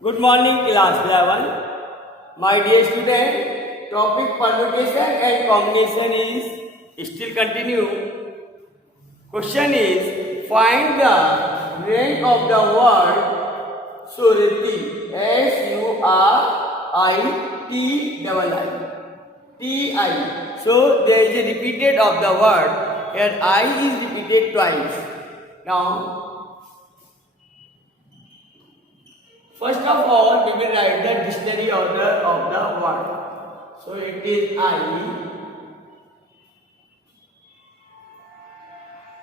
Good morning, class 11. My dear student, topic permutation and combination is still continue. Question is, find the rank of the word surety. S-U-R-I-T-I-I. T-I. So there is a repeated of the word. Here I is repeated twice. Now, first of all, we will write the dictionary order of the word. So it is I,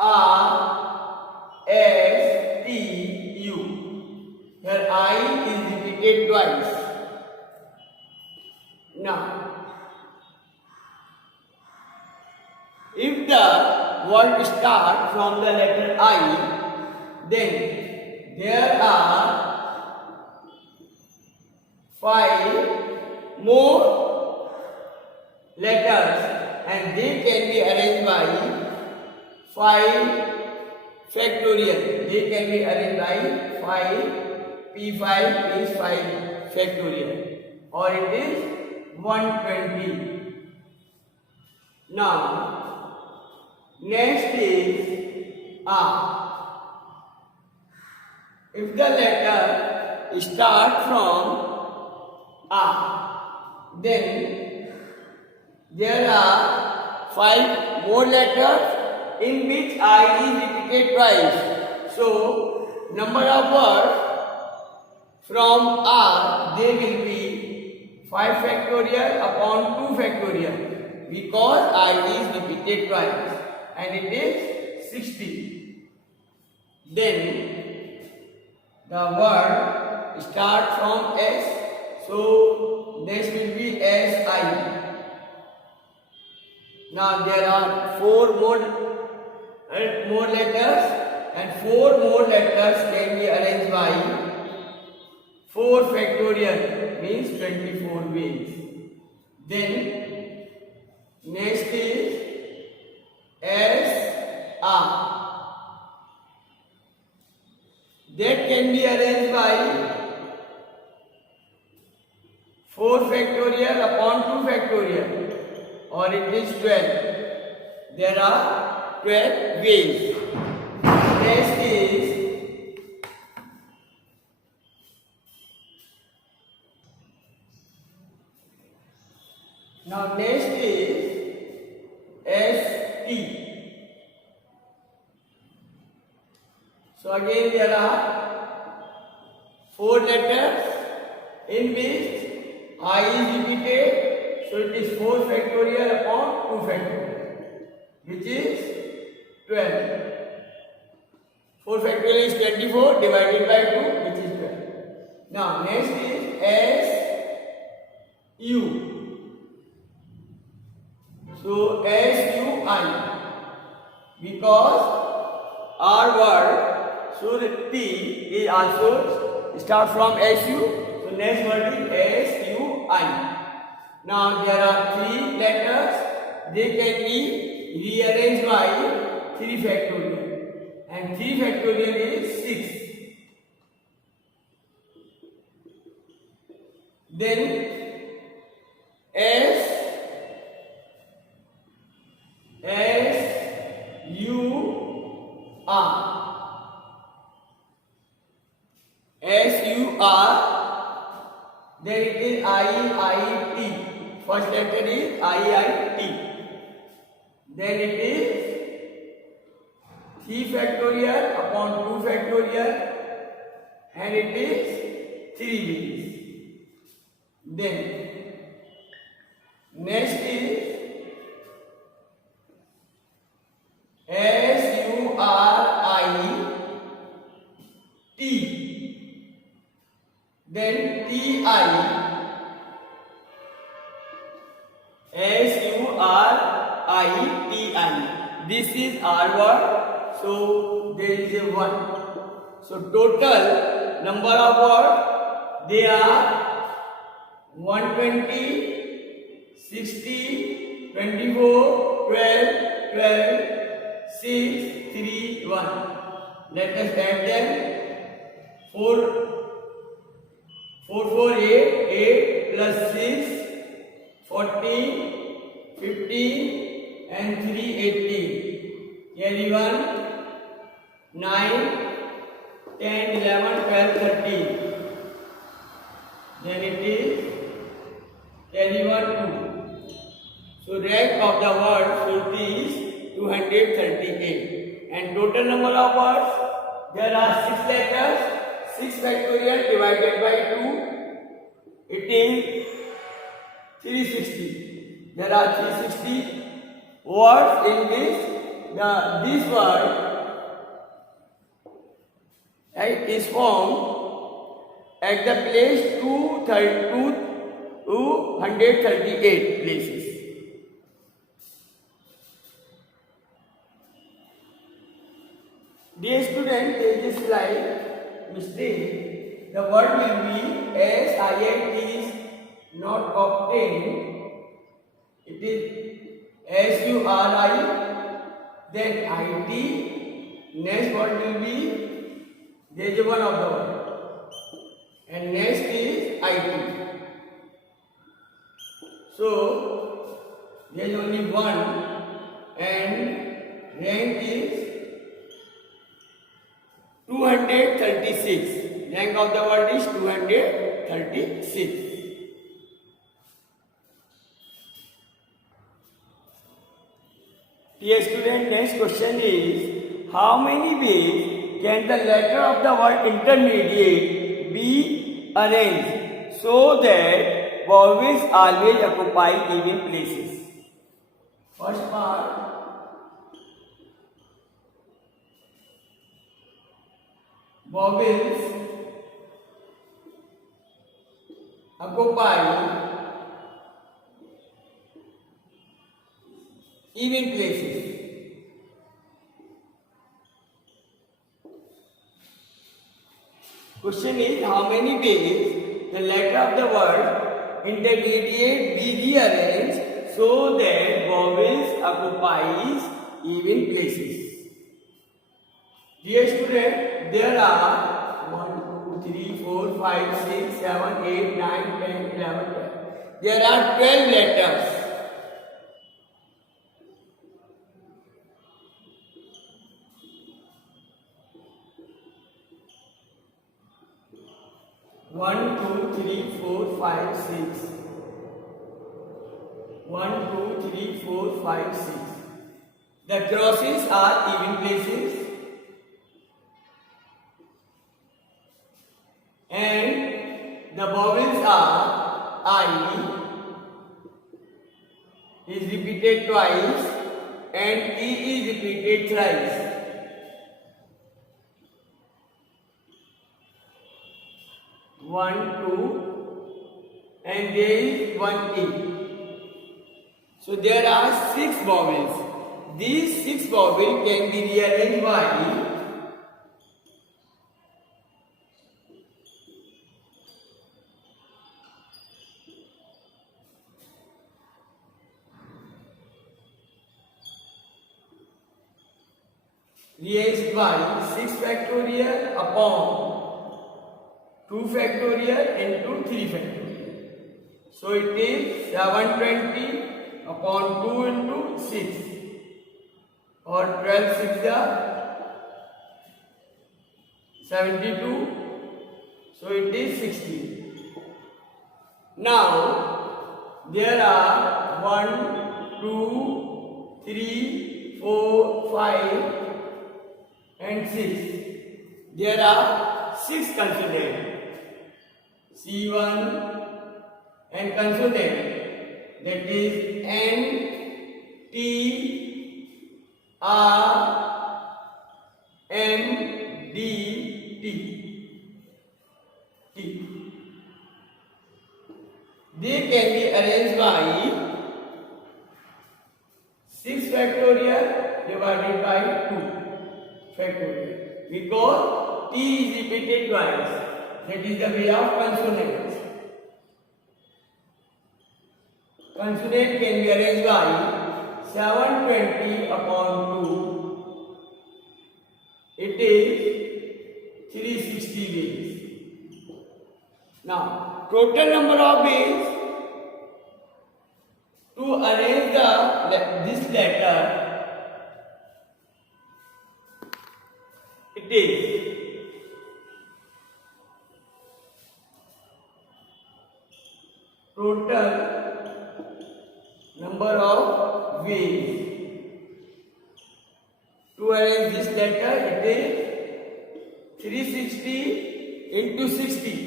R, S, T, U. Here I is repeated twice. Now, if the word starts from the letter I, then there are 5 more letters and they can be arranged by 5 factorial. They can be arranged by 5. P5 is 5 factorial or it is 120. Now, next is R. If the letter starts from then there are 5 more letters in which I is repeated twice. So, number of words from R, they will be 5 factorial upon 2 factorial because I is repeated twice and it is 60. Then the word starts from S. So, next will be SI. Now, there are 4 more letters and 4 more letters can be arranged by 4 factorial means 24 ways. Then, next is SR. That can be arranged by 4 factorial upon 2 factorial or it is 12. There are 12 ways. Next is ST. So again there are 4 letters in which I is repeated, so it is 4 factorial upon 2 factorial, which is 12. 4 factorial is 24 divided by 2, which is 12. Now, next is SU. So, SUI, because our word surety is also start from SU. So, next word is SUI. Now, there are 3 letters. They can be rearranged by 3 factorial. And 3 factorial is 6. Then, SUR. Then it is IIT. First letter is IIT. Then it is 3 factorial upon 2 factorial and it is 3 ways. Then next is SURIT. Then TI. SURITI. This is our word. So there is a 1. So total number of words they are 120, 60, 24, 12, 12, 6, 3, 1. Let us add them. 4 4 4 8, 8 plus 6 14, 15 and 3 18. Carry 1 9, 10, 11, 12, 13. Then it is carry 1 2. So rank of the word fruit is 238. And total number of words, there are 6 letters. 6 factorial divided by 2, it is 360. There are 360 words in this word is formed at the place 238 places. Dear student, there is slide mistake. The word will be SIIT is not obtained. It is SURI, then IT. Next word will be, there is one of the word, and next is IT. So there is only one, and rank is 236. Rank of the word is 236. Dear student, next question is, how many ways can the letter of the word intermediate be arranged so that vowels always occupy even places? First part, vowels occupy even places. Question is, how many ways the letter of the word intermediate be rearranged so that vowels occupies even places? Dear student, there are 1, 2, 3, 4, 5, 6, 7, 8, 9, 10, 11, 12. There are 12 letters. One, two, three, four, five, six. 1, 2, 3, 4, 5, 6. The crosses are even places, and the vowels are I is repeated twice and E is repeated thrice. One, two, and there is one E. So there are 6 vowels. These 6 vowels can be rearranged by rearranged by 6 factorial upon 2 factorial into 3 factorial. So it is 720 upon 2 into 6, or 12 6 72. So it is 60. Now there are 1, 2, 3, 4, 5 and 6. There are 6 consonants. C1 and consonant, that is N, T, R, M, D, T. They can be arranged by 6 factorial divided by 2 factorial, because T is repeated twice. That is the way of consonants. Consonant can be arranged by 720 upon 2. It is 360 ways. Now, total number of ways to arrange this letter, it is total number of ways to arrange this letter, it is 360 into 60.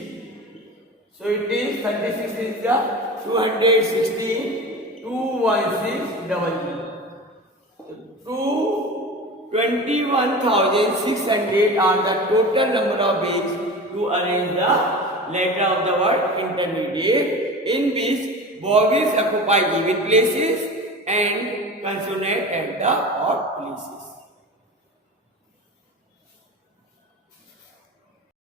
So it is 36 is the 216, 21600. 21,600 are the total number of ways to arrange the letter of the word intermediate, in which vowels occupy even places and consonant at the odd places.